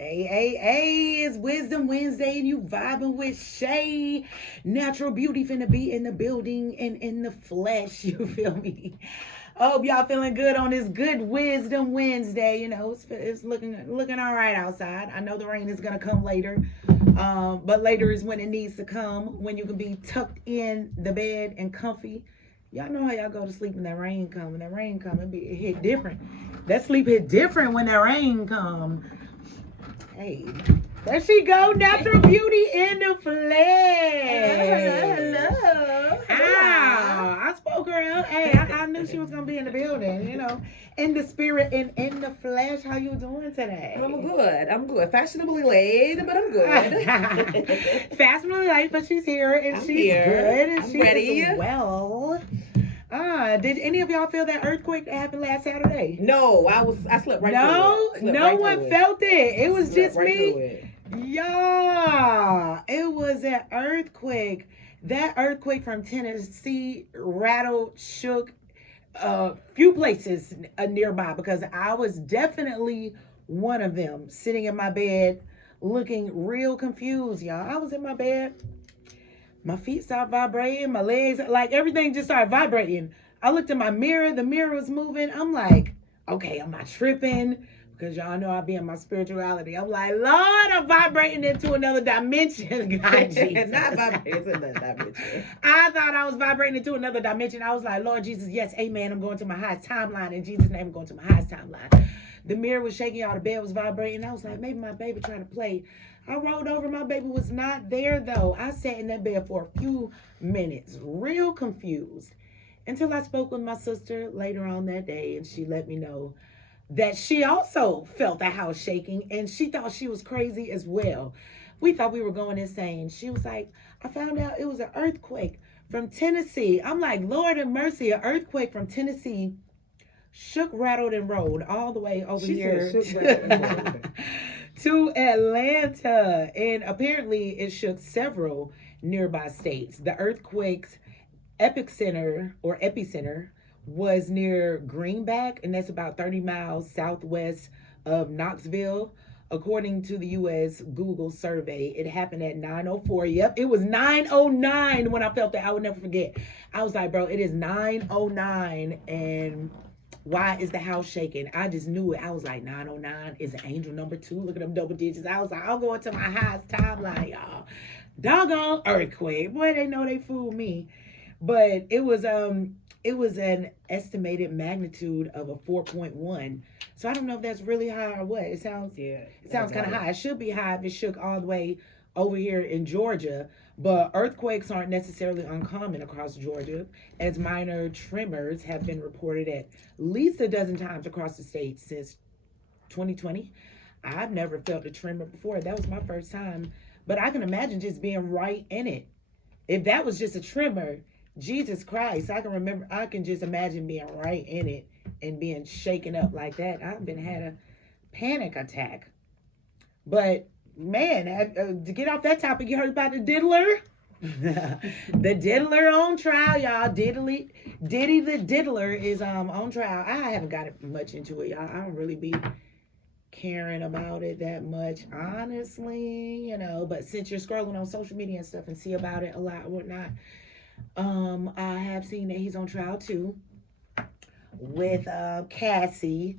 Hey, it's Wisdom Wednesday, and you vibing with Shay. Natural beauty finna be in the building and in the flesh. You feel me? Hope y'all feeling good on this good Wisdom Wednesday. You know, it's looking all right outside. I know the rain is gonna come later, but later is when it needs to come. When you can be tucked in the bed and comfy. Y'all know how y'all go to sleep when that rain come. When that rain come, it hit different. That sleep hit different when that rain come. Hey, there she go, natural beauty in the Hello, flesh. hello, hello. Ow, I spoke her out. Hey, I knew she was gonna be in the building, in the spirit and in the flesh. How you doing I'm today? good. I'm good. Fashionably late, but I'm good. Fashionably late, but she's here and I'm she's here. good and I'm she ready. is well. Did any of y'all feel that earthquake that happened last Saturday? No, I slept right through No, it. Slept no right one through it. felt it. It was Slept just right through me. it. Yeah, it was an earthquake. That earthquake from Tennessee rattled, shook a few places nearby because I was definitely one of them sitting in my bed looking real confused, y'all. I was in my bed, my feet started vibrating, my legs, like everything just started vibrating. I looked in my mirror, the mirror was moving. I'm like, okay, am I tripping? Because y'all know I be in my spirituality. I'm like, Lord, I'm vibrating into another dimension. God, Jesus. Not vibrating in that dimension. I thought I was vibrating into another dimension. I was like, Lord Jesus, yes, amen. I'm going to my highest timeline. In Jesus' name, I'm going to my highest timeline. The mirror was shaking, y'all. The bed was vibrating. I was like, maybe my baby trying to play. I rolled over. My baby was not there, though. I sat in that bed for a few minutes, real confused, until I spoke with my sister later on that day, and she let me know that she also felt the house shaking, and she thought she was crazy as well. We thought we were going insane. She was like, I found out it was an earthquake from Tennessee. I'm like, Lord have mercy, an earthquake from Tennessee shook, rattled, and rolled all the way over She said here shook, rattled, and rolled. to Atlanta. And apparently, it shook several nearby states. The earthquake's epicenter was near Greenback, and that's about 30 miles southwest of Knoxville. According to the U.S. Google survey, it happened at 9:04. Yep, it was 9:09 when I felt that. I would never forget. I was like, bro, it is 9:09, and why is the house shaking? I just knew it. I was like, 9:09 is an angel number two. Look at them double digits. I was like, I'll go into my highest timeline, y'all. Doggone earthquake. Boy, they know they fooled me. But it was an estimated magnitude of a 4.1. So I don't know if that's really high or what. It sounds kind of high. It should be high if it shook all the way over here in Georgia. But earthquakes aren't necessarily uncommon across Georgia, as minor tremors have been reported at least a dozen times across the state since 2020. I've never felt a tremor before. That was my first time. But I can imagine just being right in it. If that was just a tremor, Jesus Christ, I can just imagine being right in it and being shaken up like that. I've been had a panic attack. But man, to get off that topic, you heard about the diddler? The diddler on trial, y'all. Diddy the diddler is on trial. I haven't got much into it, y'all. I don't really be caring about it that much, honestly, But since you're scrolling on social media and stuff and see about it a lot or whatnot, I have seen that he's on trial too with Cassie,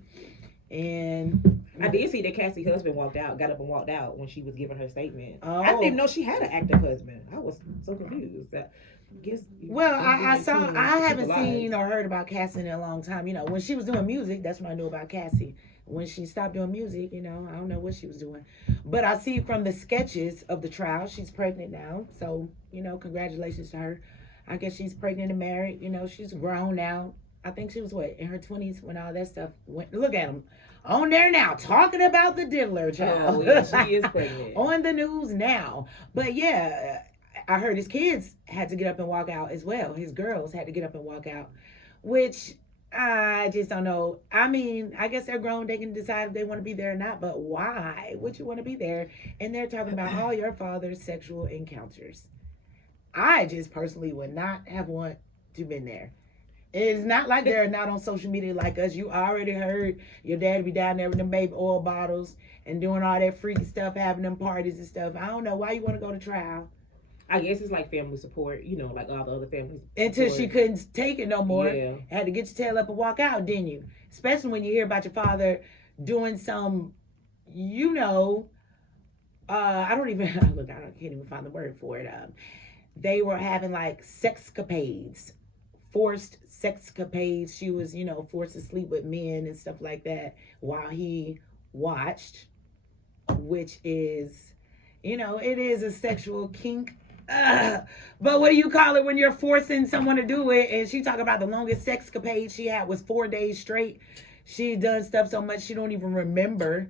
and I did see that Cassie's husband got up and walked out when she was giving her statement. oh, I didn't even know she had an active husband. I was so confused. Guess. Well, I haven't seen or heard about Cassie in a long time. When she was doing music, that's when I knew about Cassie. When she stopped doing music, I don't know what she was doing. But I see from the sketches of the trial, she's pregnant now. So, congratulations to her. I guess she's pregnant and married. She's grown now. I think she was in her 20s when all that stuff went. Look at them on there now talking about the diddler child. Oh, yeah, she is pregnant. On the news now. But yeah, I heard his kids had to get up and walk out as well. His girls had to get up and walk out, which I just don't know. I mean, I guess they're grown. They can decide if they want to be there or not. But why would you want to be there? And they're talking about all your father's sexual encounters. I just personally would not have want to been there. It's not like they're not on social media like us. You already heard your dad be down there with them baby oil bottles and doing all that freaky stuff, having them parties and stuff. I don't know why you want to go to trial. I guess it's like family support, like all the other families. Until she couldn't take it no more. Yeah. Had to get your tail up and walk out, didn't you? Especially when you hear about your father doing some, I don't even, look, I can't even find the word for it. They were having like sexcapades, forced sexcapades. She was, forced to sleep with men and stuff like that while he watched, which is, it is a sexual kink. But what do you call it when you're forcing someone to do it? And she talked about the longest sexcapade she had was 4 days straight. She done stuff so much she don't even remember.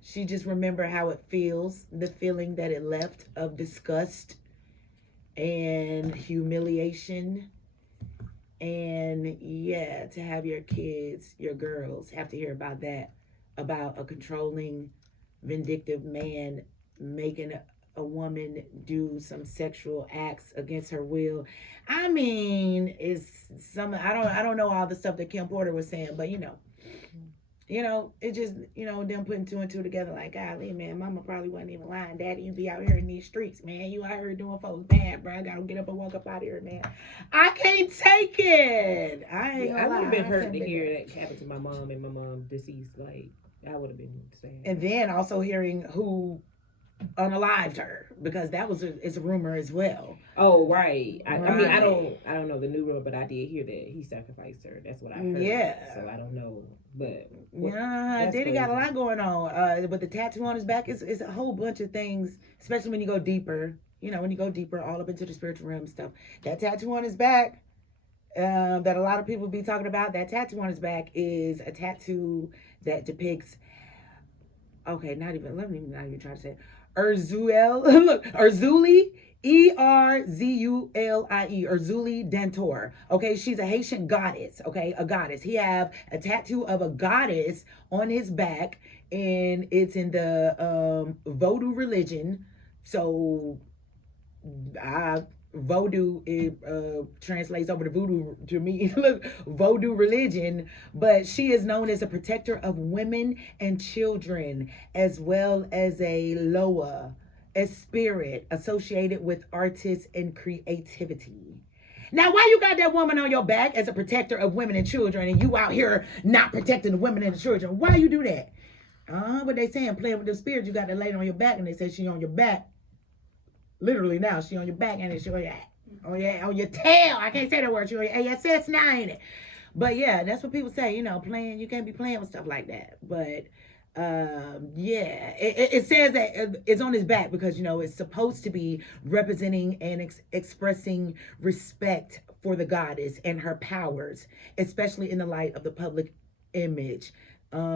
She just remember how it feels, the feeling that it left of disgust and humiliation. And yeah, to have your kids, your girls, have to hear about that, about a controlling, vindictive man making a woman do some sexual acts against her will. I mean, it's some I don't know all the stuff that Kim Porter was saying, but it just, them putting two and two together like, golly, man, mama probably wasn't even lying. Daddy, you be out here in these streets, man. You out here doing folks bad, bro. I gotta get up and walk up out of here, man. I can't take it. I ain't gonna lie. I would have been hurt to hear that happen to my mom and my mom deceased. Like, I would have been sad. And then also hearing who unalived her, because that was it's a rumor as well. Oh, right. I mean, I don't know the new rumor, but I did hear that he sacrificed her. That's what I heard. Yeah. So I don't know, but Diddy got a lot going on. With the tattoo on his back, it's a whole bunch of things. Especially when you go deeper. When you go deeper, all up into the spiritual realm stuff. That tattoo on his back, that a lot of people be talking about. That tattoo on his back is a tattoo that depicts. Okay, let me not even try to say it. Erzulie, Erzuli, Erzulie Dentor. Okay, she's a Haitian goddess. Okay, a goddess. He have a tattoo of a goddess on his back, and it's in the Vodou religion. So, Vodou translates over to voodoo to me. Look, Vodou religion, but she is known as a protector of women and children, as well as a Loa, a spirit associated with artists and creativity. Now, why you got that woman on your back as a protector of women and children, and you out here not protecting the women and the children? Why you do that? But they saying playing with the spirit, you got that lady on your back, and they say she on your back. Literally now, she on your back and she on your tail. I can't say that word. She on your ASS now, ain't it? But yeah, that's what people say. Playing. You can't be playing with stuff like that. But yeah, it says that it's on his back because it's supposed to be representing and expressing respect for the goddess and her powers, especially in the light of the public image.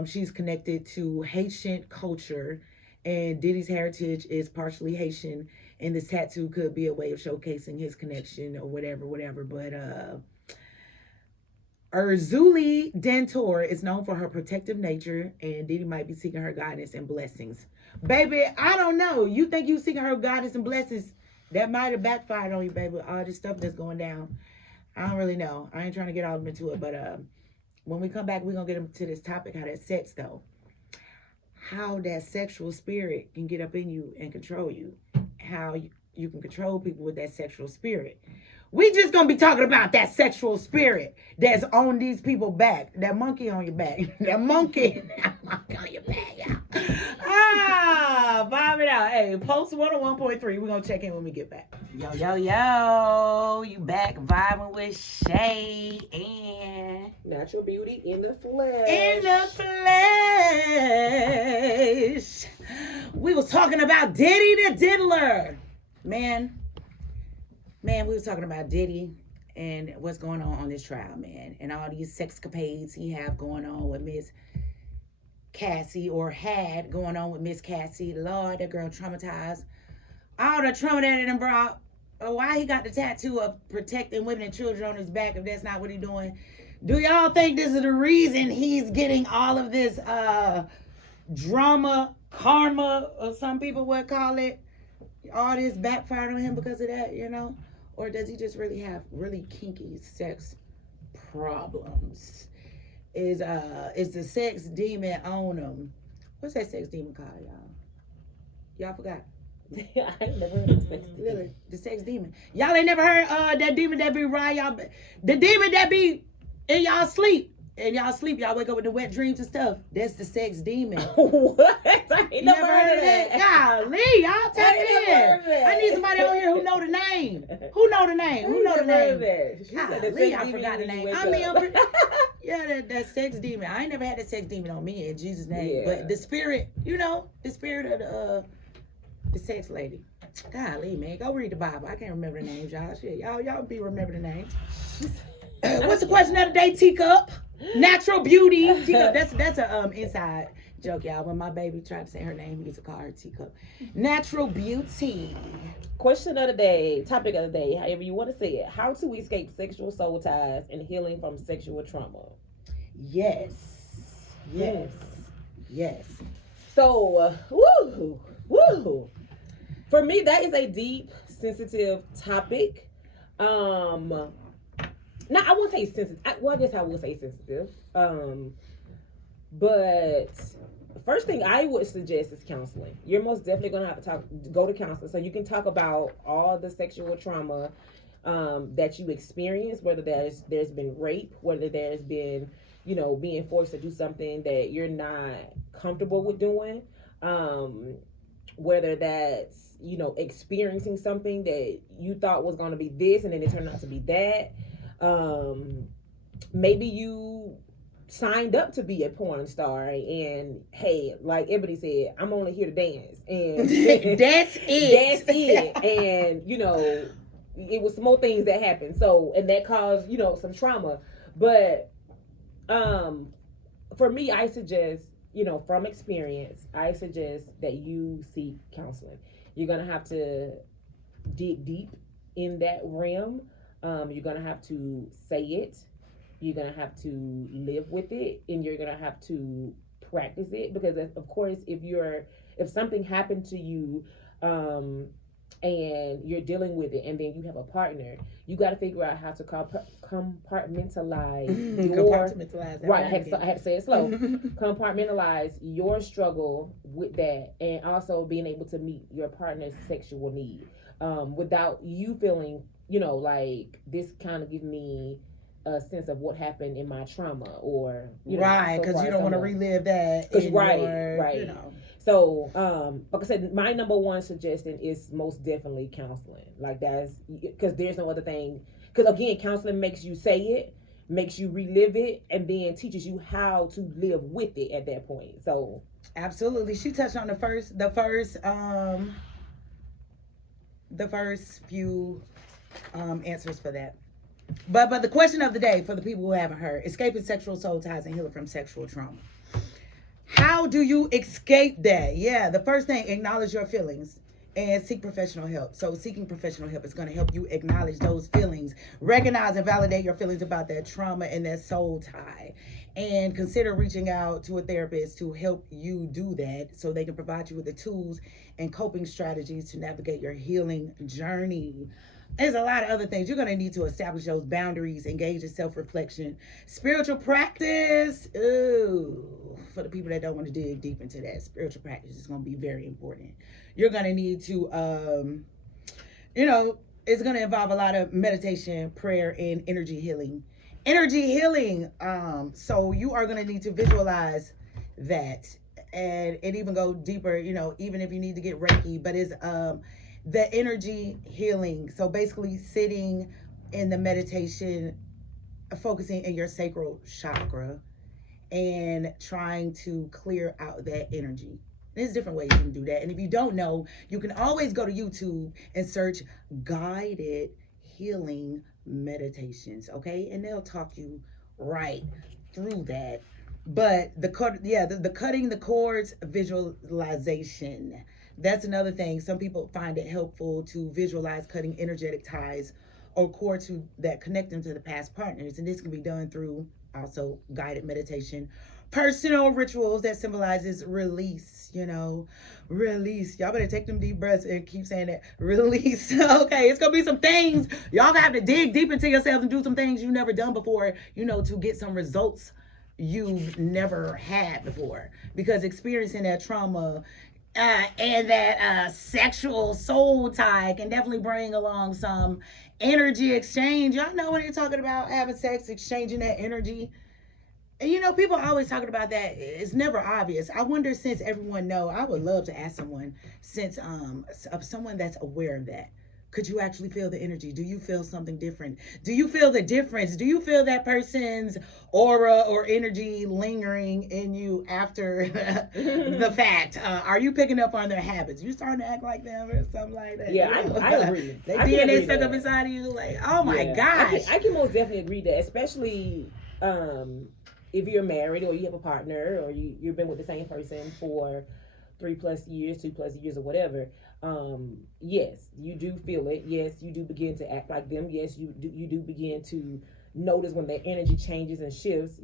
She's connected to Haitian culture, and Diddy's heritage is partially Haitian. And this tattoo could be a way of showcasing his connection or whatever. But Erzulie Dentor is known for her protective nature, and Diddy might be seeking her guidance and blessings. Baby, I don't know. You think you seeking her guidance and blessings? That might have backfired on you, baby. All this stuff that's going down. I don't really know. I ain't trying to get all into it. But when we come back, we're going to get into this topic, how that sex, though. How that sexual spirit can get up in you and control you. How you can control people with that sexual spirit. We just gonna be talking about that sexual spirit that's on these people back. That monkey on your back. That monkey on your back, y'all. Vibe it out. Hey, Pulse 101.3. We're gonna check in when we get back. Yo. You back vibing with Shay and Natural Beauty in the flesh. In the flesh. We was talking about Diddy the Diddler. Man, we was talking about Diddy and what's going on this trial, man. And all these sexcapades he have going on with Miss Cassie, or had going on with Miss Cassie. Lord, that girl traumatized. All the trauma that it brought. Why he got the tattoo of protecting women and children on his back if that's not what he's doing? Do y'all think this is the reason he's getting all of this drama, karma, or some people would call it? All this backfired on him because of that, Or does he just really have really kinky sex problems. Is the sex demon on them? What's that sex demon called, y'all? Y'all forgot? I ain't never heard of sex. Lily, the sex demon. Y'all ain't never heard that demon that be riding y'all. The demon that be in y'all sleep. In y'all sleep, y'all wake up with the wet dreams and stuff. That's the sex demon. What? I ain't never heard of that. that. Golly, y'all tap in. I need somebody out here who know the name. Who know the name? Who know the name? Golly, I forgot the name. I mean, yeah, that sex demon. I ain't never had that sex demon on me in Jesus' name. Yeah. But the spirit, the spirit of the sex lady. Golly, man, go read the Bible. I can't remember the names, y'all. Shit, y'all be remember the names. What's the question of the day, Teacup? Natural beauty. Teacup. That's a inside joke, y'all. When my baby tried to say her name, he used to call her Teacup. Natural beauty. Question of the day, topic of the day, however you want to say it. How to escape sexual soul ties and healing from sexual trauma. Yes. So, woo. For me, that is a deep, sensitive topic. Now I won't say sensitive. I guess I will say sensitive. But first thing I would suggest is counseling. You're most definitely gonna have to go to counseling so you can talk about all the sexual trauma that you experience, whether there's been rape, whether there's been, being forced to do something that you're not comfortable with doing, whether that's, experiencing something that you thought was going to be this and then it turned out to be that. Maybe you signed up to be a porn star and hey, like Ebony said, I'm only here to dance, and that's it. And it was small things that happened, so, and that caused some trauma. But for me, I suggest, from experience, I suggest that you seek counseling. You're gonna have to dig deep in that realm. You're gonna have to say it. You're gonna have to live with it, and you're gonna have to practice it, because of course, if something happened to you, and you're dealing with it, and then you have a partner, you got to figure out how to compartmentalize right. I had to say it slow. Compartmentalize your struggle with that, and also being able to meet your partner's sexual need, without you feeling, like this kind of give me a sense of what happened in my trauma, or right, because you don't want to relive that. Right. So, like I said, my number one suggestion is most definitely counseling. Like, that's because there's no other thing. Because again, counseling makes you say it, makes you relive it, and then teaches you how to live with it at that point. So, absolutely, she touched on the first few answers for that. But the question of the day for the people who haven't heard: escaping sexual soul ties and healing from sexual trauma. How do you escape that? Yeah, the first thing, acknowledge your feelings and seek professional help. So seeking professional help is going to help you acknowledge those feelings, recognize and validate your feelings about that trauma and that soul tie, and consider reaching out to a therapist to help you do that, so they can provide you with the tools and coping strategies to navigate your healing journey. There's a lot of other things. You're going to need to establish those boundaries, engage in self-reflection, spiritual practice. Ooh, for the people that don't want to dig deep into that, spiritual practice is going to be very important. You're going to need to, it's going to involve a lot of meditation, prayer, and energy healing. So you are going to need to visualize that, and even go deeper, even if you need to get Reiki, but it's, the energy healing. So basically sitting in the meditation, focusing in your sacral chakra and trying to clear out that energy. There's different ways you can do that. And if you don't know, you can always go to YouTube and search guided healing meditations, okay? And they'll talk you right through that. But the cutting the cords visualization, that's another thing. Some people find it helpful to visualize cutting energetic ties or cords that connect them to the past partners. And this can be done through also guided meditation, personal rituals that symbolizes release, release. Y'all better take them deep breaths and keep saying that. Release. Okay, it's gonna be some things. Y'all gonna have to dig deep into yourselves and do some things you never done before, to get some results you've never had before. Because experiencing that trauma and that sexual soul tie can definitely bring along some energy exchange. Y'all know when you're talking about having sex, exchanging that energy. And people are always talking about that. It's never obvious. I wonder, since everyone know, I would love to ask someone, since of someone that's aware of that. Could you actually feel the energy? Do you feel something different? Do you feel the difference? Do you feel that person's aura or energy lingering in you after the fact? Are you picking up on their habits? You starting to act like them or something like that? Yeah, I agree. They DNA stuck up inside of you, like, oh my gosh. I can most definitely agree that, especially if you're married or you have a partner or you've been with the same person for 3+ years, 2+ years, or whatever. Yes, you do feel it. Yes, you do begin to act like them. Yes, you do begin to notice when their energy changes and shifts.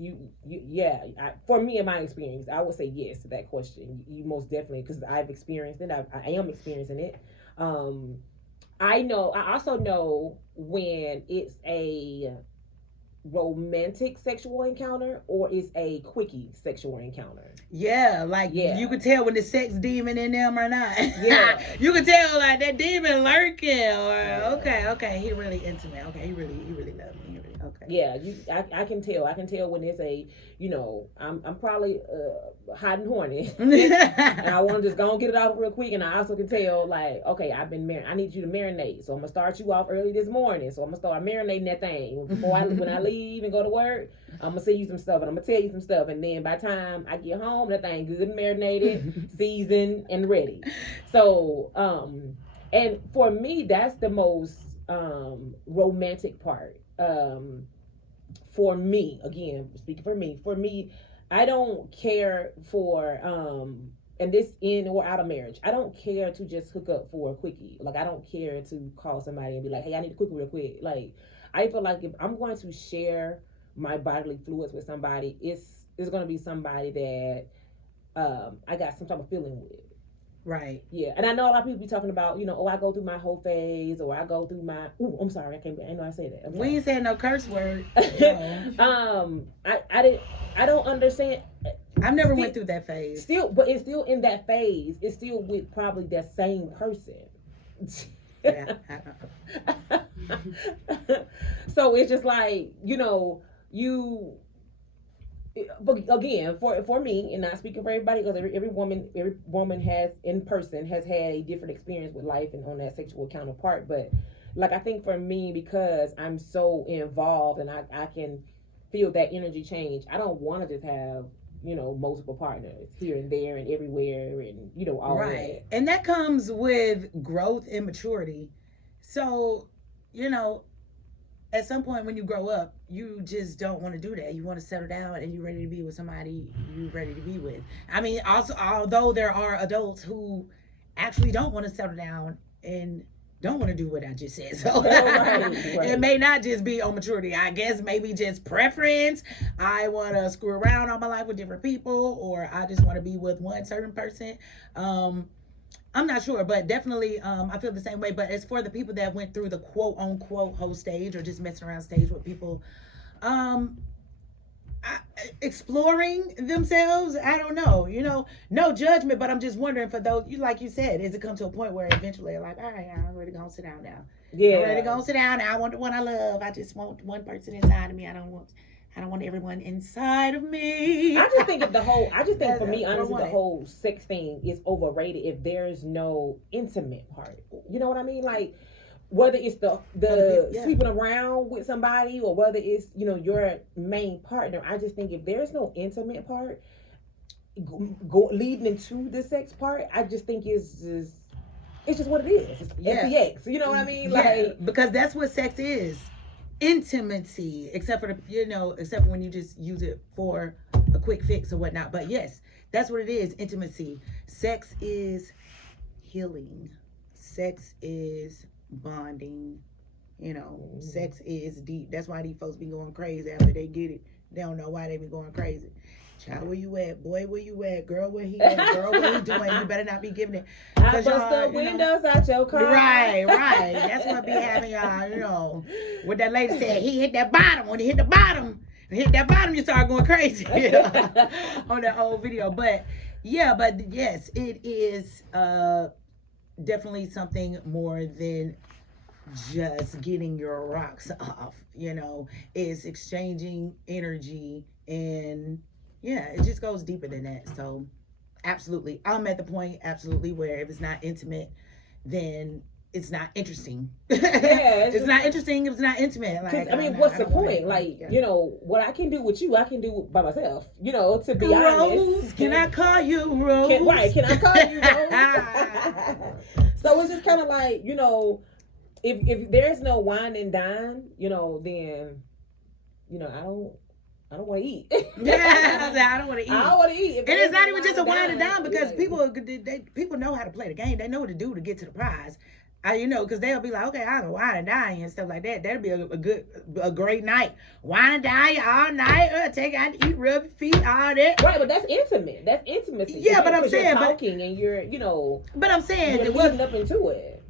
For me, in my experience, I would say yes to that question. You most definitely, because I've experienced it. I am experiencing it. I also know when it's a romantic sexual encounter or it's a quickie sexual encounter. You could tell when the sex demon in them or not. Yeah. You could tell like that demon lurking, or okay, he really into me. Okay, he really loves me. Okay. Yeah, I can tell. I can tell when it's a, I'm probably hot and horny, and I want to just go and get it off real quick. And I also can tell, like, okay, I've been married. I need you to marinate, so I'm gonna start you off early this morning. So I'm gonna start marinating that thing before when I leave and go to work. I'm gonna send you some stuff, and I'm gonna tell you some stuff, and then by the time I get home, that thing good and marinated, seasoned and ready. So, and for me, that's the most romantic part. For me, again, speaking for me, I don't care for and this in or out of marriage, I don't care to just hook up for a quickie. Like, I don't care to call somebody and be like, hey, I need a quickie real quick. Like, I feel like if I'm going to share my bodily fluids with somebody, it's going to be somebody that I got some type of feeling with. Right. Yeah, and I know a lot of people be talking about, I go through my whole phase, or I go through my. Ooh, I'm sorry, I know I said that. We ain't saying no curse word. No. I don't understand. I've never went through that phase. But it's still in that phase. It's still with probably that same person. Yeah. So it's just like, but again, for me, and not speaking for everybody, because every woman has had a different experience with life and on that sexual counterpart. But like, I think for me, because I'm so involved and I can feel that energy change, I don't want to just have multiple partners here and there and everywhere and all right. that. And that comes with growth and maturity. So at some point when you grow up, you just don't want to do that. You want to settle down and you're ready to be with somebody you're ready to be with. I mean, also, although there are adults who actually don't want to settle down and don't want to do what I just said. So right. It may not just be on maturity. I guess maybe just preference. I want to screw around all my life with different people, or I just want to be with one certain person. I'm not sure, but definitely I feel the same way. But as for the people that went through the quote unquote whole stage or just messing around stage with people exploring themselves, I don't know, no judgment, but I'm just wondering for those, like you said, is it come to a point where eventually you're like, all right, I'm ready to go sit down now. Yeah. I'm ready to go sit down now. I want the one I love. I just want one person inside of me. I don't want everyone inside of me. I just think for me, honestly, the whole sex thing is overrated if there's no intimate part. You know what I mean? Like, whether it's the sleeping around with somebody or whether it's, your main partner, I just think if there's no intimate part leading into the sex part, I just think it's just what it is. It's sex. You know what I mean? Like, because that's what sex is. Intimacy, except for when you just use it for a quick fix or whatnot. But yes, that's what it is. Intimacy. Sex is healing. Sex is bonding. Sex is deep. That's why these folks be going crazy after they get it. They don't know why they be going crazy. Child, where you at? Boy, where you at? Girl, where he at? Girl, what he doing? You better not be giving it. I 'Cause bust y'all, the windows out your car. Right. That's what be having y'all, what that lady said, he hit that bottom. When he hit the bottom, you start going crazy on that old video. But yes, it is definitely something more than just getting your rocks off. It's exchanging energy, and it just goes deeper than that. So absolutely, I'm at the point where if it's not intimate, then it's not interesting. It's not interesting if it's not intimate. Like, what's the point? What I can do with you, I can do by myself. To be honest. Can I call you Rose? Can I call you Rose? So it's just kind of like, if there's no wine and dine, then, I don't want to eat. I don't want to eat. I don't want to eat. And it's not even just a wine and dine, because people know how to play the game. They know what to do to get to the prize. Because they'll be like, okay, I'll go wine and dine and stuff like that. That'll be a great night. Wine and dine all night. Take out to eat, rub your feet, all that. Right, but that's intimate. That's intimacy. Yeah, but I'm saying, you're talking and you're, But I'm saying, you're leading up into it.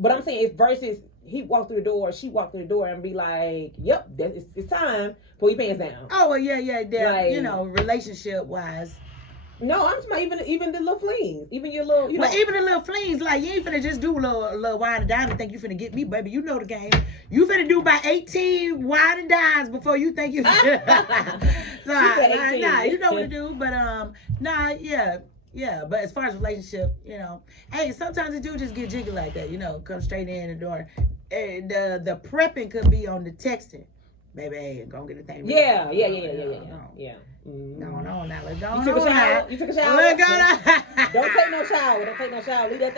But I'm saying, it's versus he walked through the door, she walked through the door, and be like, "Yep, it's time. Pull your pants down." Oh well, yeah. Like, relationship wise. No, I'm talking about even the little flings, even your little, But even the little flings, like, you ain't finna just do a little wine and dine and think you finna get me, baby. You know the game. You finna do about 18 wine and dines before you think you finna. Nah, you know what to do. But yeah. But as far as relationship, hey, sometimes it do just get jiggy like that. Come straight in the door. And the prepping could be on the texting. Baby, hey, go get the thing. Yeah. No, now let's go. You took a shower. You took a shower. Let's go. Don't take no shower. Don't take no shower. Leave that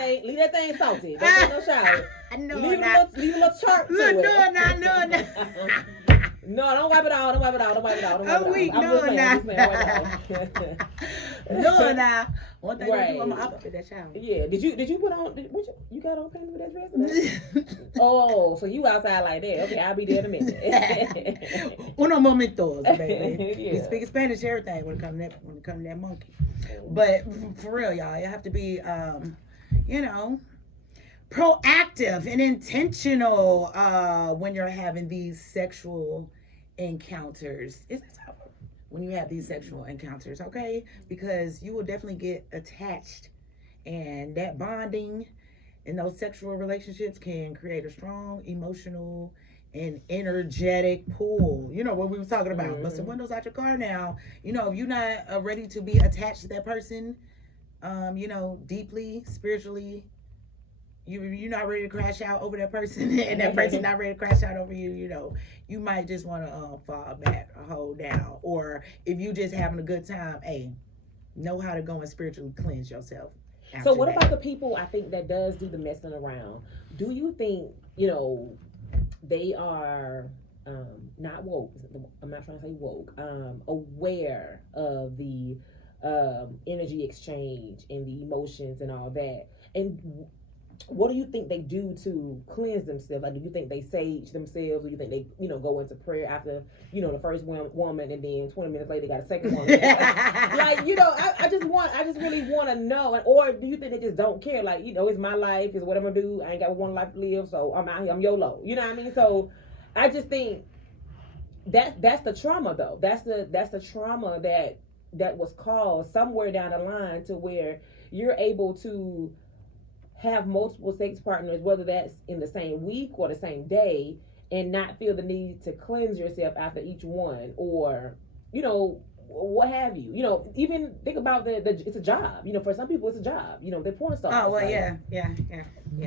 thing salty. Don't take no shower. Leave a little chart to it. No, don't wipe it out. I'm weak. No, now. One thing I do, I'm gonna up in that shower. Yeah. Did you put on? You got on pants with that dress? Oh, so you outside like that? Okay, I'll be there in a minute. Uno momentos, baby. Yeah. We speak Spanish, everything when it comes to that monkey. But for real, y'all, you have to be, proactive and intentional when you're having these sexual encounters. When you have these sexual encounters, okay? Because you will definitely get attached, and that bonding in those sexual relationships can create a strong emotional and energetic pull. What we were talking about. Mm-hmm. Bust the windows out your car now. If you're not ready to be attached to that person, deeply, spiritually, you're not ready to crash out over that person, and that person not ready to crash out over you. You might just want to fall back or hold down. Or if you just having a good time, hey, know how to go and spiritually cleanse yourself. So what about the people, I think, that does do the messing around? Do you think, they are not woke? I'm not trying to say woke. Aware of the energy exchange and the emotions and all that. And what do you think they do to cleanse themselves? Like, do you think they sage themselves, or do you think they, go into prayer after, the first woman, and then 20 minutes later they got a second woman? I just really want to know. Or do you think they just don't care? Like, it's my life, it's what I'm gonna do. I ain't got one life to live, so I'm out here, I'm YOLO. You know what I mean? So I just think that's the trauma, though. That's the trauma that was caused somewhere down the line, to where you're able to have multiple sex partners, whether that's in the same week or the same day, and not feel the need to cleanse yourself after each one, or what have you. Even think about it's a job. For some people it's a job. They're porn stars. Oh well, right? yeah.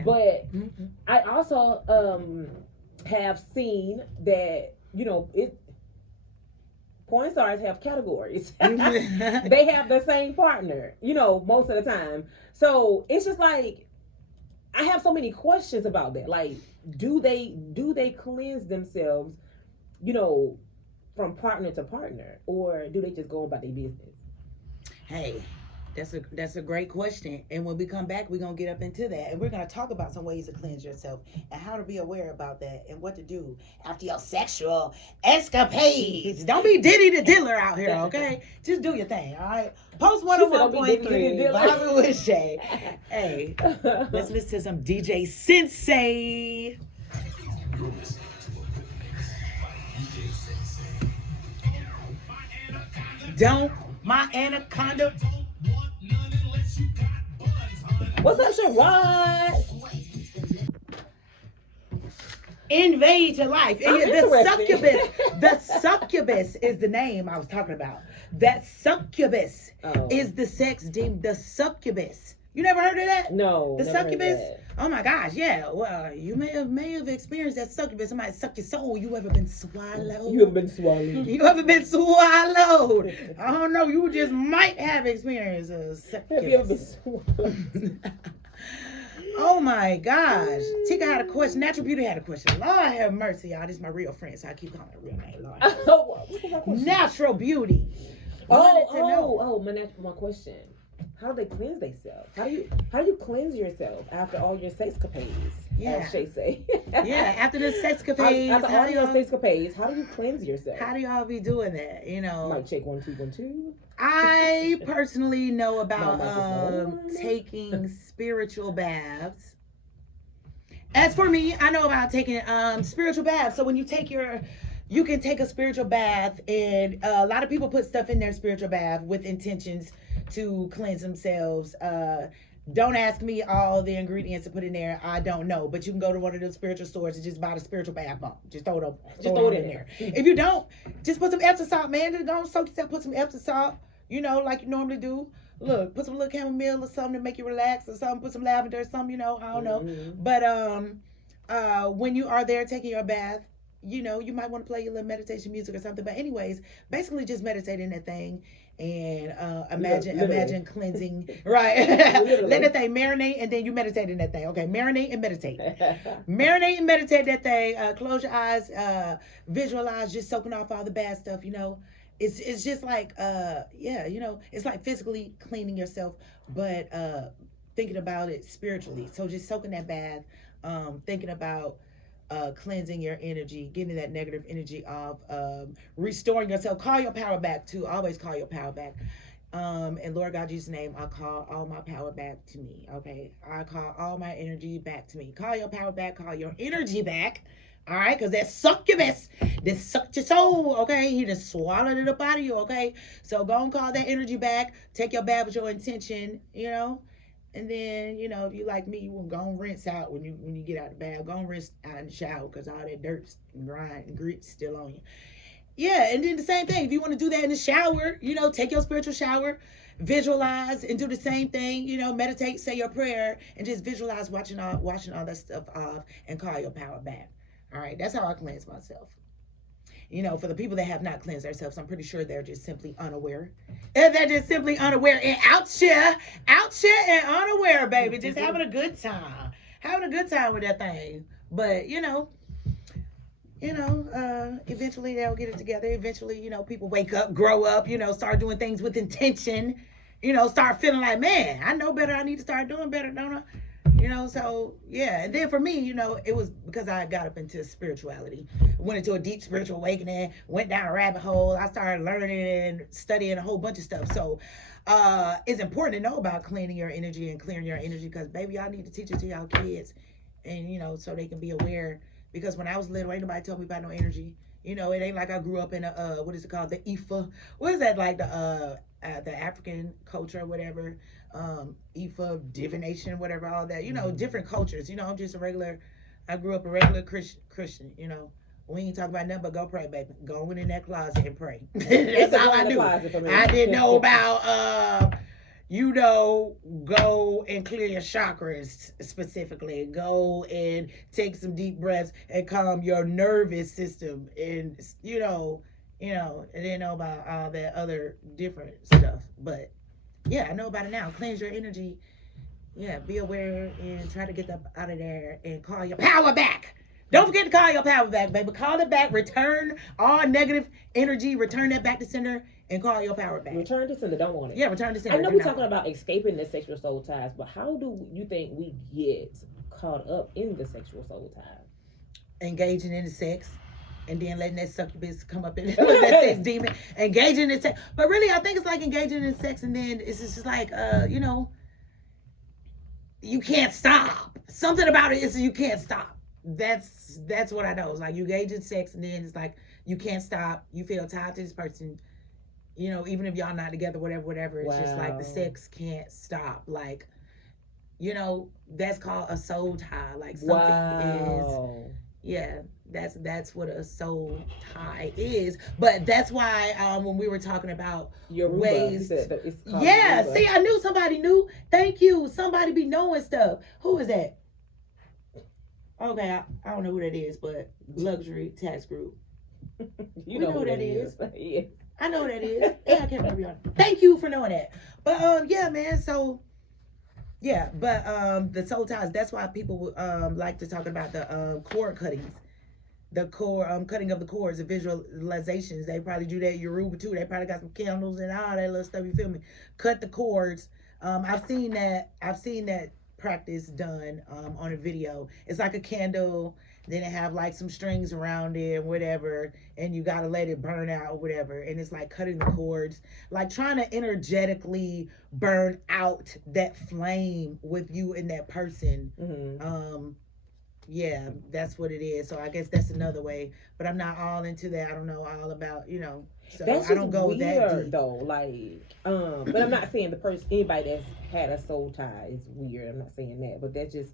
But I also have seen that porn stars have categories. They have the same partner, most of the time. So it's just like, I have so many questions about that. Like, do they cleanse themselves, from partner to partner, or do they just go about their business? Hey, That's a great question. And when we come back, we're gonna get up into that, and we're gonna talk about some ways to cleanse yourself and how to be aware about that and what to do after your sexual escapades. Don't be Diddy the Diller out here, okay? Just do your thing, all right? Post 101.3, Bobby with Shay. Hey, let's listen to some DJ Sensei. Don't my anaconda. What's up, Sherrod? Invade your life. I'm The succubus is the name I was talking about. That succubus is the sex demon. The succubus. You never heard of that? No. The never heard succubus? that. Oh my gosh, yeah. Well, you may have experienced that succubus. Somebody suck your soul. You ever been swallowed? You have been swallowed. You ever been swallowed? I don't know. You just might have experienced a succubus. Have you ever been swallowed? Oh my gosh. Tika had a question. Natural Beauty had a question. Lord have mercy, y'all. This is my real friend, so I keep calling her real name. Lord. What was my question? Natural Beauty. My question. How do they cleanse themselves? How do you cleanse yourself after all your sexcapades? Yeah. As Shay say. Yeah, after the sexcapades. After all your sexcapades, how do you cleanse yourself? How do y'all be doing that? You know, Mic check 1 2 1 2. I personally know about No. taking spiritual baths. As for me, I know about taking spiritual baths. So when you can take a spiritual bath, and a lot of people put stuff in their spiritual bath with intentions to cleanse themselves. Don't ask me all the ingredients to put in there. I don't know, but you can go to one of those spiritual stores and just buy the spiritual bath bomb. Just throw it in there. If you don't, just put some Epsom salt, man. Just go and soak yourself. Put some Epsom salt, like you normally do. Look, put some little chamomile or something to make you relax, or something. Put some lavender or something. I don't know. But when you are there taking your bath, you might want to play your little meditation music or something. But anyways, basically just meditate in that thing. And imagine cleansing, right? Let that thing marinate, and then you meditate in that thing. Okay, marinate and meditate. Marinate and meditate that thing. Close your eyes, visualize just soaking off all the bad stuff. It's just like it's like physically cleaning yourself, but thinking about it spiritually. So just soaking that bath, thinking about cleansing your energy, getting that negative energy off, restoring yourself. Call your power back too. Always call your power back. In Lord God Jesus' name, I call all my power back to me. Okay, I call all my energy back to me. Call your power back. Call your energy back. All right, because that succubus, that sucked your soul. Okay, he just swallowed it up out of you. Okay, so go and call that energy back. Take your bath with your intention. And then, if you like me, you will go and rinse out when you get out the bath. Go and rinse out in the shower, because all that dirt and grind and grit's still on you. Yeah, and then the same thing. If you want to do that in the shower, take your spiritual shower, visualize, and do the same thing. Meditate, say your prayer, and just visualize washing all that stuff off, and call your power back. All right, that's how I cleanse myself. For the people that have not cleansed themselves, I'm pretty sure they're just simply unaware. And they're just simply unaware and out here and unaware, baby. Just having a good time. Having a good time with that thing. But, eventually they'll get it together. Eventually, people wake up, grow up, start doing things with intention. Start feeling like, man, I know better. I need to start doing better, don't I? So yeah. And then for me, it was because I got up into spirituality, went into a deep spiritual awakening, went down a rabbit hole. I started learning and studying a whole bunch of stuff. So it's important to know about cleaning your energy and clearing your energy, because baby, y'all need to teach it to y'all kids, and so they can be aware. Because when I was little, ain't nobody told me about no energy. It ain't like I grew up in a what is it called, the Ifa? What is that, like the African culture or whatever? Ifa, divination, whatever, all that. Different cultures. I grew up a regular Christian. We ain't talking about nothing but go pray, baby. Go in that closet and pray. That's all I knew. I didn't know about go and clear your chakras specifically. Go and take some deep breaths and calm your nervous system. And, I didn't know about all that other different stuff. But, yeah, I know about it now. Cleanse your energy. Yeah, be aware and try to get that out of there and call your power back. Don't forget to call your power back, baby. Call it back. Return all negative energy. Return that back to center and call your power back. Return to sender, don't want it. Yeah, return to sender. I know do we're not talking want about escaping the sexual soul ties, but how do you think we get caught up in the sexual soul ties? it. Engaging in the sex. And then letting that succubus come up in that sex demon, engaging in sex. But really, I think it's like engaging in sex, and then it's just like, you know, you can't stop. Something about it is you can't stop. That's what I know. It's like you engage in sex, and then it's like you can't stop. You feel tied to this person, you know, even if y'all not together, whatever. It's just like the sex can't stop. Like, you know, that's called a soul tie. Like something is, yeah. That's what a soul tie is. But that's why when we were talking about Yoruba, ways, yeah. Yoruba. See, I knew somebody knew. Thank you. Somebody be knowing stuff. Who is that? Okay, I don't know who that is, but Luxury Tax Group. You know who that is. Yeah. I know who that is. Yeah, I can't remember y'all. Thank you for knowing that. But yeah, man. So yeah, but the soul ties. That's why people like to talk about the cord cuttings. The core cutting of the cords, the visualizations. They probably do that Yoruba too. They probably got some candles and all that little stuff. You feel me? Cut the cords. I've seen that practice done on a video. It's like a candle. Then it have like some strings around it and whatever, and you gotta let it burn out or whatever. And it's like cutting the cords, like trying to energetically burn out that flame with you and that person. Mm-hmm. Yeah, that's what it is. So I guess that's another way, but I'm not all into that. I don't know all about, you know. So that's I don't go weird, that deep though. Like, but I'm not saying the person, anybody that's had a soul tie is weird. I'm not saying that, but that's just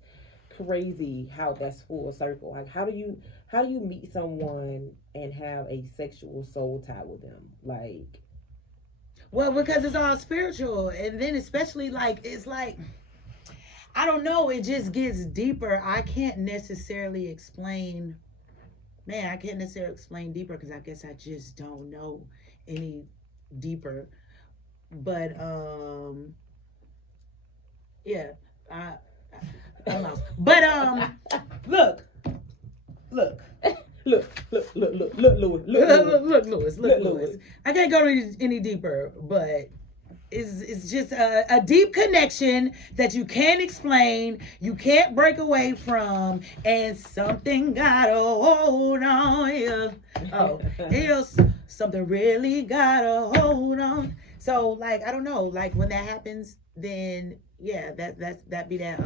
crazy how that's full circle. Like, how do you meet someone and have a sexual soul tie with them? Like, well, because it's all spiritual, and then especially like it's like, I don't know, it just gets deeper. I can't necessarily explain, man, I can't necessarily explain deeper because I guess I just don't know any deeper. But yeah, I don't know. But look. Look, Lewis. I can't go any deeper, but it's just a deep connection that you can't explain, you can't break away from, and something got a hold on you. Oh, something really got a hold on. So like, I don't know, like when that happens, then yeah, that be that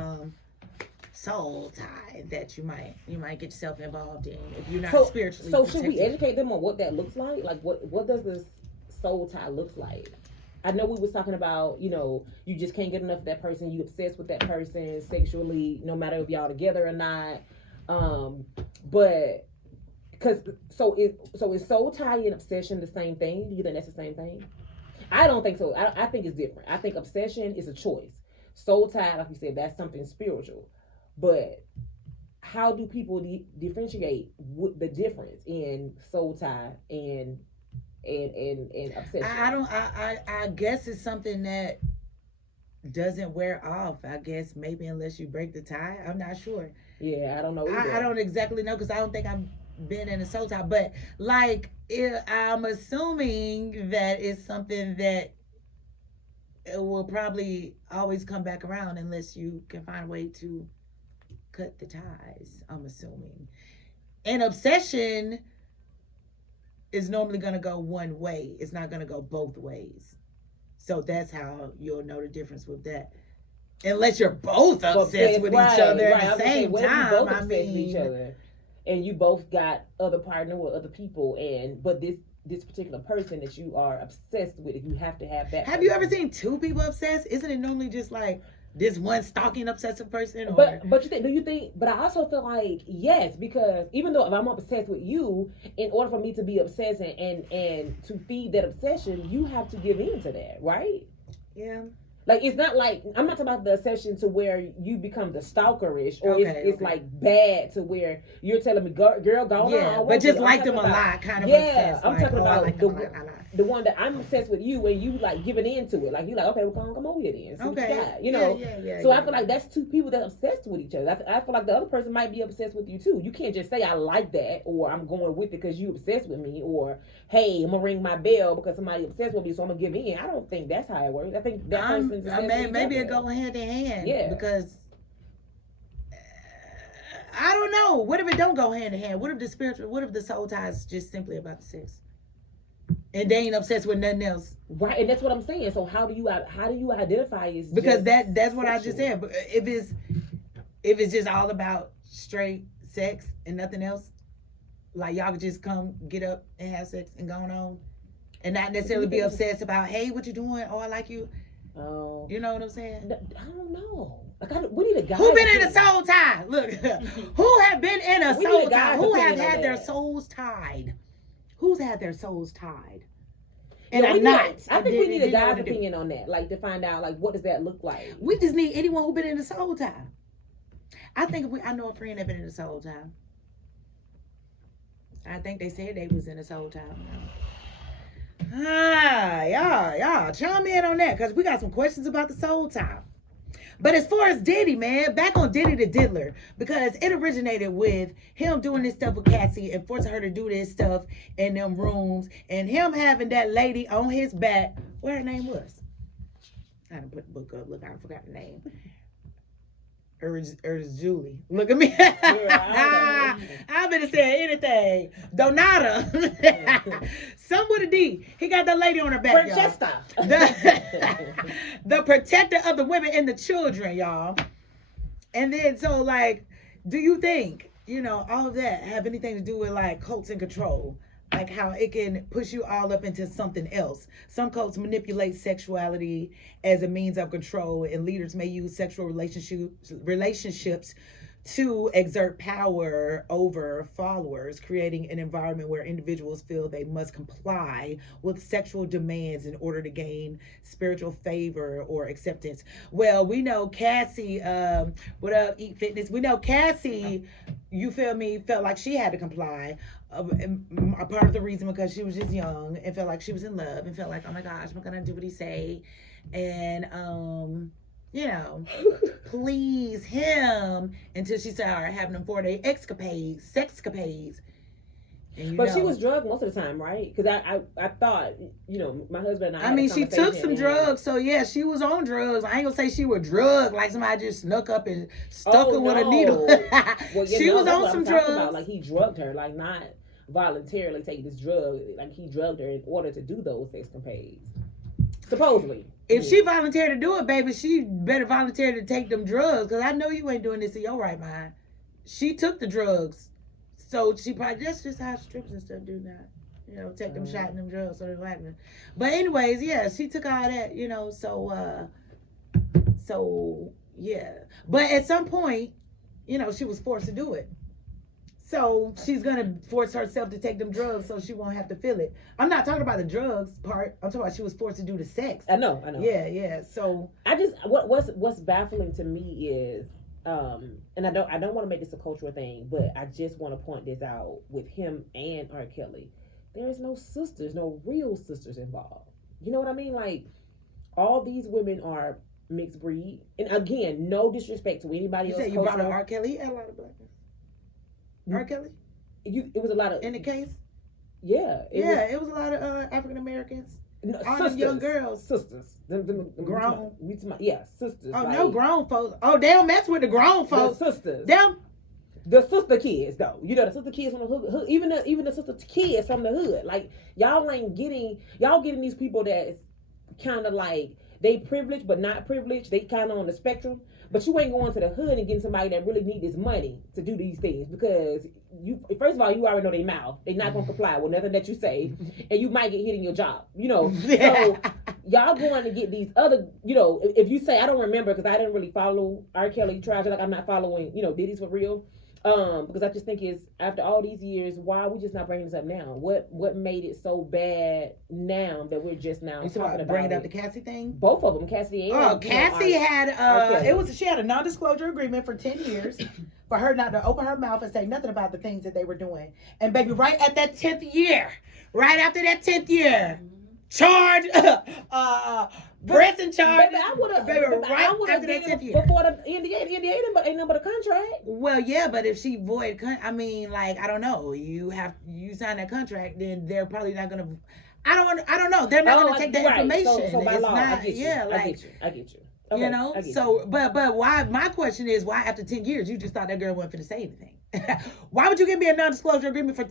soul tie that you might get yourself involved in if you're not spiritually. So should we educate them on what that looks like? Like what does this soul tie looks like? I know we was talking about, you know, you just can't get enough of that person. You obsessed with that person sexually, no matter if y'all together or not. But is soul tie and obsession the same thing? Do you think that's the same thing? I don't think so. I think it's different. I think obsession is a choice. Soul tie, like you said, that's something spiritual. But how do people differentiate the difference in soul tie and obsession? I guess it's something that doesn't wear off. I guess maybe unless you break the tie. I'm not sure. Yeah, I don't know either. I don't exactly know because I don't think I've been in a soul tie. But like, I'm assuming that it's something that it will probably always come back around unless you can find a way to cut the ties, I'm assuming. And obsession is normally going to go one way. It's not going to go both ways. So that's how you'll know the difference with that. Unless you're both obsessed with each other at the same time. Both obsessed with each other, and you both got other partner with other people, but this particular person that you are obsessed with, you have to have that. Have you ever seen two people obsessed? Isn't it normally just like this one stalking obsessive person? Or? But do you think? But I also feel like yes, because even though if I'm obsessed with you, in order for me to be obsessed and to feed that obsession, you have to give in to that, right? Yeah. Like, it's not like, I'm not talking about the obsession to where you become the stalkerish, or it's Okay. like bad to where you're telling me, girl, go on. I Yeah, want but just to." I'm like them a talking about- lot, kind of Yeah, obsessed. I'm like, talking oh, I about like them a lot, a lot. the one that I'm obsessed with you, and you like giving into it. Like, you like, okay, well, come over here then. See what you Okay. got, you know. Yeah. So I feel like that's two people that are obsessed with each other. I feel like the other person might be obsessed with you too. You can't just say I like that, or I'm going with it because you obsessed with me, or hey, I'm gonna ring my bell because somebody obsessed with me, so I'm gonna give in. I don't think that's how it works. I think that person's obsessed with each maybe it other. go hand in hand. Yeah. Because I don't know. What if it don't go hand in hand? What if the spiritual? What if the soul tie is just simply about the sex, and they ain't obsessed with nothing else? Right, and that's what I'm saying. So how do you identify as Because just that's what I just sexual? said. But if it's just all about straight sex and nothing else, like y'all could just come get up and have sex and go on, and not necessarily be obsessed about, hey, what you doing? Oh, I like you. Oh, You know what I'm saying? I don't know. Like, we need a guy. Who been in a soul tie? Look, who have been in a We need soul a tie? guy's Who have opinion on had their that. souls tied? Who's had their souls tied? Yeah, And we I'm need not. I think we need a didn't know guy's what to do. opinion on that, like to find out like what does that look like. We just need anyone who been in a soul tie. I think I know a friend that been in a soul tie. I think they said they was in a soul tie. Y'all, chime in on that because we got some questions about the soul tie. But as far as Diddy, man, back on Diddy the Diddler, because it originated with him doing this stuff with Cassie and forcing her to do this stuff in them rooms, and him having that lady on his back. What her name was? I didn't put the book up. Look, I forgot the name. Julie. Look at me. I've been saying anything. Donata. Some with a D. He got that lady on her back, Francesca. y'all. The protector of the women and the children, y'all. And then, so, like, do you think, all of that have anything to do with, like, cults and control? Like how it can push you all up into something else. Some cults manipulate sexuality as a means of control, and leaders may use sexual relationships to exert power over followers, creating an environment where individuals feel they must comply with sexual demands in order to gain spiritual favor or acceptance. Well, we know Cassie, what up, Eat Fitness? We know Cassie, you feel me, felt like she had to comply. A part of the reason because she was just young and felt like she was in love and felt like, oh my gosh, I'm gonna do what he say, and please him, until she started having them 4-day sexcapades. But she was drugged most of the time, right? Because I thought, my husband and I. I mean, she took some drugs, so yeah, she was on drugs. I ain't gonna say she was drugged like somebody just snuck up and stuck her with a needle. Well, she was on some drugs. About. Like he drugged her, like not voluntarily take this drug. Like he drugged her in order to do those escapades. Supposedly. If she volunteered to do it, baby, she better volunteer to take them drugs. Because I know you ain't doing this in your right mind. She took the drugs. So she probably, that's just how strippers and stuff do now. Take them shot and them drugs so they don't happen. But anyways, yeah, she took all that, so yeah. But at some point, she was forced to do it. So she's going to force herself to take them drugs so she won't have to feel it. I'm not talking about the drugs part. I'm talking about she was forced to do the sex. I know. Yeah. So I just, what's baffling to me is, and I don't want to make this a cultural thing, but I just want to point this out with him and R. Kelly. There is no sisters, no real sisters involved. You know what I mean? Like, all these women are mixed breed. And again, no disrespect to anybody else. You brought up R. Kelly. He had a lot of blackness. R. Kelly? It was a lot of... In the case? Yeah. It was a lot of African Americans. All them young girls. Sisters. Grown? Yeah, sisters. Oh, no grown folks. Oh, they don't mess with the grown folks. The sisters. The sister kids, though. The sister kids from the hood. Even the sister kids from the hood. Like, y'all getting these people that's kind of like, they privileged but not privileged. They kind of on the spectrum. But you ain't going to the hood and getting somebody that really need this money to do these things, because first of all, you already know their mouth. They're not going to comply with nothing that you say, and you might get hit in your job, So y'all going to get these other, if you say, I don't remember because I didn't really follow R. Kelly trial, like I'm not following, Diddy's for real. Because I just think it's after all these years, why are we just not bringing this up now? What made it so bad now that we're just now You talking about bringing it? up the Cassie thing? Both of them, Cassidy and Oh, Cassie you know, had she had a non-disclosure agreement for 10 years for her not to open her mouth and say nothing about the things that they were doing. And baby, right at that 10th year, right after that 10th year, charge, pressing charge. Baby, I would have after did that 10th it year. before the Indiana, but ain't nothing but a contract. Well, yeah, but if she I mean, like, I don't know. You sign that contract, then they're probably not gonna. I don't know. They're not gonna take that information. So by it's law, not. I get you. Yeah, I like get you. Okay, you know. So, but why? My question is, why after 10 years you just thought that girl wasn't finna say anything? Why would you give me a non-disclosure agreement for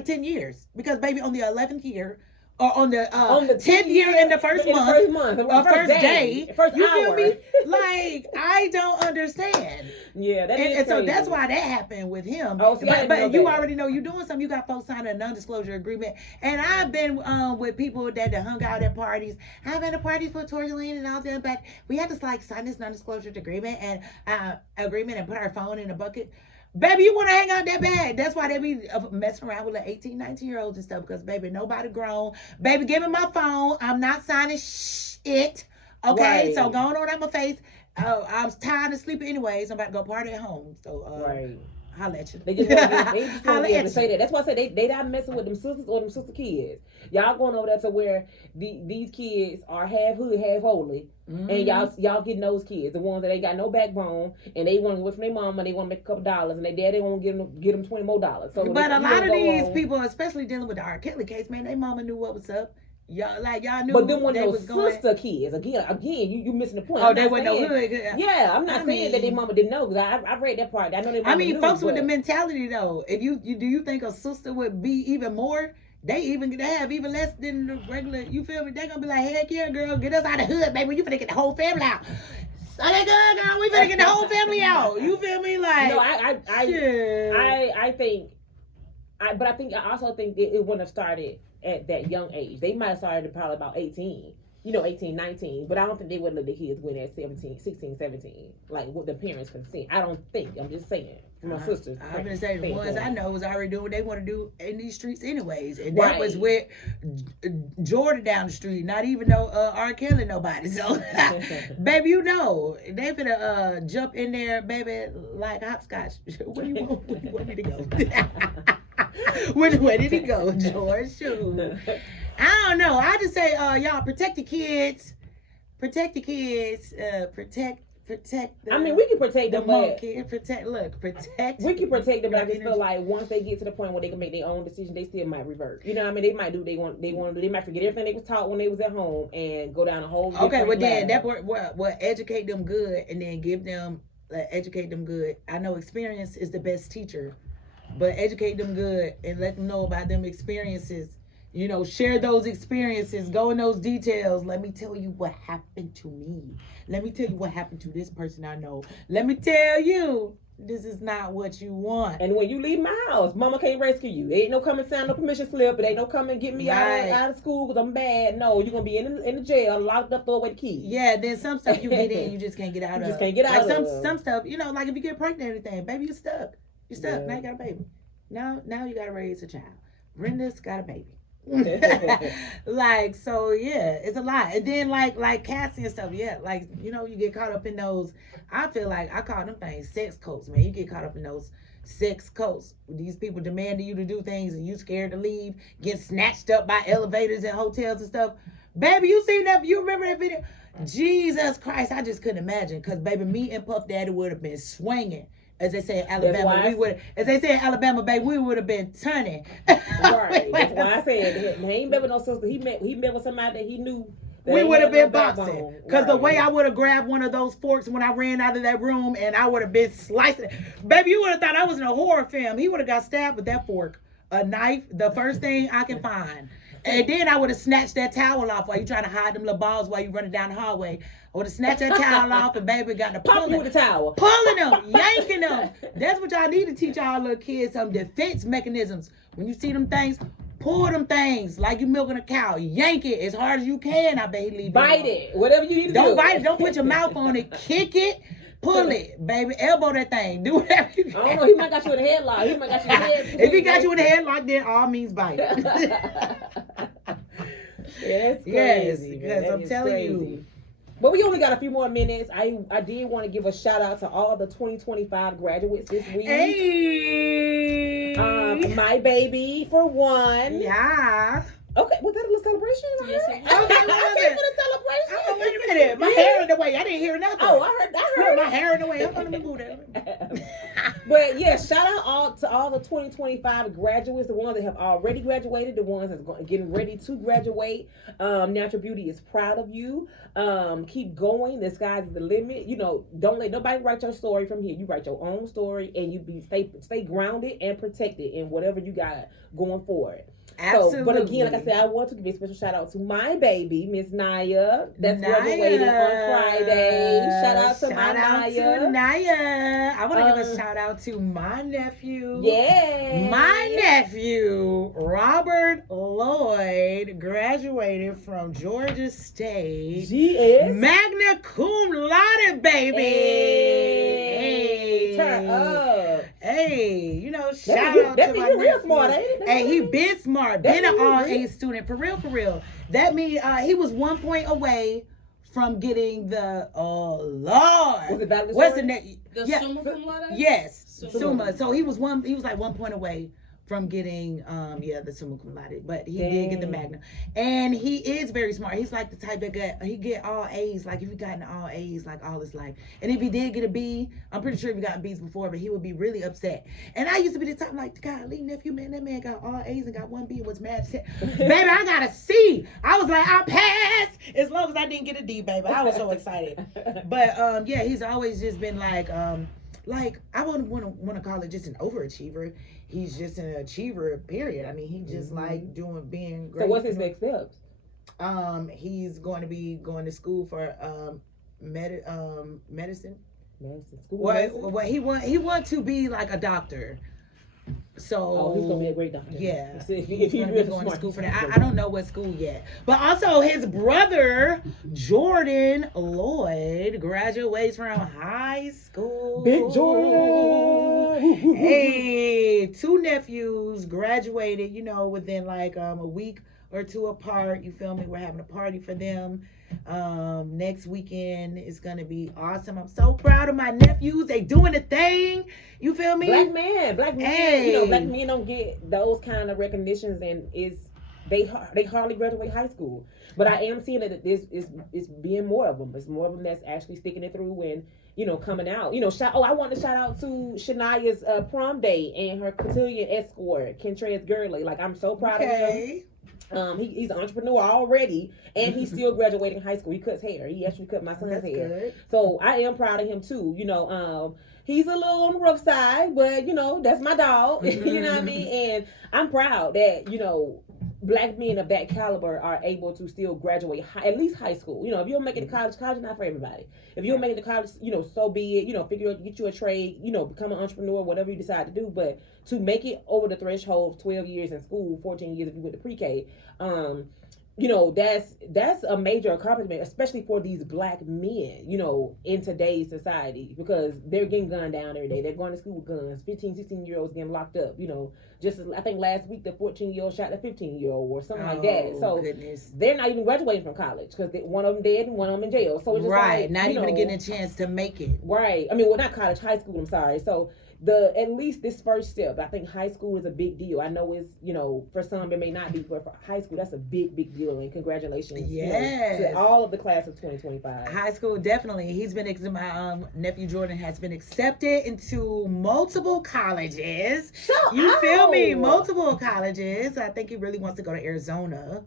10 years? Because baby, on the 11th year. Or on the 10th year in the first month, or first day, first you hour. feel me? Like, I don't understand. Yeah, that is and so crazy. that's why that happened with him. Oh, see, but you already know you're doing something. You got folks signing a non-disclosure agreement, and I've been with people that hung out at parties. I've been at parties for Tourmaline and all that, but we had to like sign this non-disclosure agreement and put our phone in a bucket. Baby, you want to hang out that bad. That's why they be messing around with like 18, 19-year-olds and stuff. Because, baby, nobody grown. Baby, give me my phone. I'm not signing it. Okay? Right. So, going on out my face. I'm tired of sleeping anyways. I'm about to go party at home. So, right. Holla at you. They just want to be able to say that. That's why I say they not messing with them sisters or them sister kids. Y'all going over there to where these kids are half hood, half holy. Mm-hmm. And y'all getting those kids, the ones that ain't got no backbone, and they want to get away from their mama, they want to make a couple dollars, and their daddy won't get them $20 more. So, but a lot of these people, especially dealing with the R. Kelly case, man, their mama knew what was up. Y'all knew. But them one they those sister kids. Again, you missing the point. Oh, they weren't no hood. Yeah, I'm not saying that their mama didn't know, because I read that part. I know they mama knew, folks with the mentality though. If you do you think a sister would be even more? They have even less than the regular. You feel me? They gonna be like, heck yeah, girl, get us out of the hood, baby. You finna get the whole family out. So they girl, we finna get the whole family out. You feel me? Like, no, I think, but I also think it wouldn't have started at that young age. They might have started probably about 18. 18, 19. But I don't think they would let the kids win at 17, 16, 17. Like what the parents consent. I don't think. I'm just saying. My sisters. I'm gonna say the ones I know was already doing what they want to do in these streets anyways. And that was with Jordan down the street, not even no R. Kelly nobody. So baby, they finna jump in there, baby, like hopscotch. Where you want me to go? Where did he go, George? Shoot. I don't know. I just say, y'all protect the kids. Protect the kids. Protect. I mean, we can protect them, but protect. We can protect them, but I just feel like once they get to the point where they can make their own decision, they still might revert. You know what I mean? They might do. They want to do. They might forget everything they was taught when they was at home and go down a whole. Okay, well then that what educate them good, and then give them educate them good. I know experience is the best teacher, but educate them good and let them know about them experiences. Share those experiences, go in those details. Let me tell you what happened to me. Let me tell you what happened to this person I know. Let me tell you, this is not what you want. And when you leave my house, mama can't rescue you. It ain't no come and sign no permission slip. It ain't no come and get me out of school because I'm bad. No, you're going to be in the jail, locked up, throw away the keys. Yeah, then some stuff you get in, you just can't get out of. You just can't get out of. Some stuff, like if you get pregnant and everything, baby, you're stuck. You're stuck. Yeah. Now you got a baby. Now you got to raise a child. Brenda's got a baby. So yeah, it's a lot. And then like Cassie and stuff, yeah, you get caught up in those. I feel like I call them things sex cults, man. You get caught up in those sex cults. These people demanding you to do things and you scared to leave, get snatched up by elevators and hotels and stuff. Baby, you seen that? You remember that video? Jesus Christ, I just couldn't imagine. Cause baby, me and Puff Daddy would have been swinging. As they say in Alabama, baby, we would have been turning. Right. That's why I said he ain't met with no sister. He met with somebody that he knew. We would have been boxing. Because the way I would have grabbed one of those forks when I ran out of that room and I would have been slicing. Baby, you would have thought I was in a horror film. He would have got stabbed with that fork. A knife, the first thing I can find. And then I would have snatched that towel off while you trying to hide them little balls while you running down the hallway. I would have snatched that towel off and baby got to pump you with the towel. Pulling them, yanking them. That's what y'all need to teach y'all little kids, some defense mechanisms. When you see them things, pull them things like you milking a cow. Yank it as hard as you can. I bet he leave Bite it. Whatever you need to do. Don't bite it. Don't put your mouth on it. Kick it. Pull it, baby. Elbow that thing. Do whatever you I can. don't know. He might got you in a headlock. He might got you in a head. If he got you in the headlock, then all means bite. Yeah, that's crazy. Yes, man. because That I'm is telling crazy. you. But we only got a few more minutes. I did want to give a shout out to all the 2025 graduates this week. Hey. My baby for one. Yeah. Okay, was that a little celebration? Yes, I it heard? was. Okay, I What came was for the celebration. Oh, wait a minute. My hair in the way. I didn't hear nothing. Oh, I Look, heard. my hair in the way. Hold on, let me move that. But yeah, shout out to all the 2025 graduates, the ones that have already graduated, the ones that's getting ready to graduate. Natural Beauty is proud of you. Keep going. The sky's the limit. You know, don't let nobody write your story from here. You write your own story, and you stay grounded and protected in whatever you got going forward. Absolutely. So, but again, like I said, I want to give a special shout out to my baby, Miss Naya, that's graduating on Friday. Shout out to my Naya. Naya. I want to give a shout out to my nephew. Yeah. My nephew, Robert Lloyd, graduated from Georgia State. She is. Magna cum laude, baby. Hey. Turn up. Hey, you know, shout out that to mean my you real nephew. smart, ain't it? Hey, he been smart, That been an mean you all real- A student, for real, for real. That mean he was 1 point away from getting the Was Lord. it valedictorian? What's the name? The Yeah. summa cum laude? Yes, Summa. Summa. So he was like 1 point away from getting the summa cum laude, but he did get the Dang. magna, and he is very smart. He's like the type that get all A's. Like if he gotten all A's like all his life, and if he did get a B, I'm pretty sure he got B's before, but he would be really upset. And I used to be the type like, golly, nephew, man, that man got all A's and got 1 B and was mad. Baby, I got a C. I was like, I passed as long as I didn't get a D, baby. I was so excited. But yeah, he's always just been like I wouldn't want to call it just an overachiever. He's just an achiever, period. I mean, he just like being great. So what's his next steps? He's going to be going to school for medicine. Medicine school. Well, he want to be like a doctor. So Oh, he's gonna be a great doctor. yeah, If he's he's gonna be really going to smart, school for he's that. great. I don't know what school yet, but also his brother Jordan Lloyd graduates from high school. Big Jordan. Hey, 2 nephews graduated, you know, within like a week or 2 apart. You feel me? We're having a party for them. Next weekend is gonna be awesome. I'm so proud of my nephews. They doing the thing. You feel me? Black man. Hey. You know, black men don't get those kind of recognitions, and they hardly graduate high school. But I am seeing that it's being more of them. There's more of them that's actually sticking it through and, you know, coming out. You know, I want to shout out to Shania's prom day and her cotillion escort, Kentrez Gurley. Like, I'm so proud of him. Okay. He's an entrepreneur already, and he's still graduating high school. He cuts hair. He actually cut my son's That's hair. good. So I am proud of him too. You know, he's a little on the rough side, but you know, that's my dog. You know what I mean? And I'm proud that, you know, black men of that caliber are able to still graduate at least high school. You know, if you don't make it to college is not for everybody. If you don't make it to college, you know, so be it. You know, get you a trade, you know, become an entrepreneur, whatever you decide to do. But to make it over the threshold of 12 years in school, 14 years if you went to pre-K, you know, that's a major accomplishment, especially for these black men, you know, in today's society, because they're getting gunned down every day. They're going to school with guns. 15, 16-year-olds getting locked up, you know. Just I think last week the 14-year-old shot the 15-year-old or something like that. So goodness. they're not even graduating from college because one of them dead and one of them in jail. So it's just Right, like, not you even know, getting a chance to make it. Right. I mean, well, not college, high school. I'm sorry. So at least this first step, I think high school is a big deal. I know it's, you know, for some it may not be, but for high school that's a big deal. And congratulations, Yes. you know, to all of the class of 2025. High school, definitely. My nephew Jordan has been accepted into multiple colleges. You feel me? Multiple colleges. I think he really wants to go to Arizona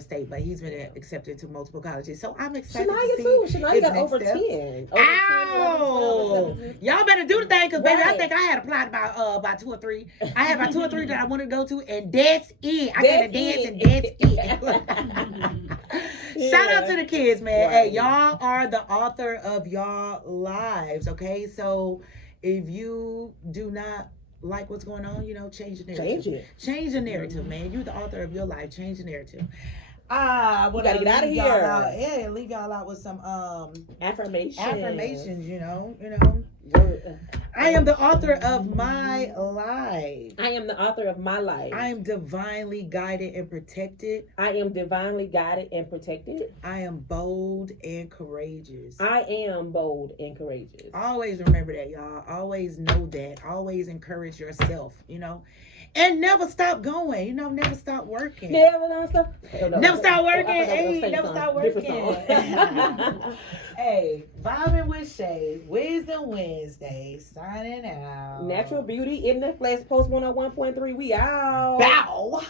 State, but he's been accepted to multiple colleges. So I'm excited to Shania see too. Shania his got next over steps. 10. Ow! Y'all better do the thing, because baby, I Right. think I had applied about 2 or 3. I had about 2 or 3 that I wanted to go to, and that's it. I got to dance, and that's it. Shout out to the kids, man. Right. Hey, y'all are the author of y'all lives, okay? So if you do not like what's going on, you know, change the narrative. Change it. Change the narrative, man. You're the author of your life. Change the narrative. I We gotta get outta leave y'all here. out- Yeah, leave y'all out with some affirmations. You know. I am the author of my life. I am the author of my life. I am divinely guided and protected. I am divinely guided and protected. I am bold and courageous. I am bold and courageous. Always remember that, y'all. Always know that. Always encourage yourself, you know. And never stop going, you know, never stop working. Never don't stop. Never stop working. I thought that was Hey, the same never song. stop Different working. song. Hey, vibing with Shay, Wisdom Wednesday, signing out. Natural beauty in the flesh, post 101.3. We out. Bow.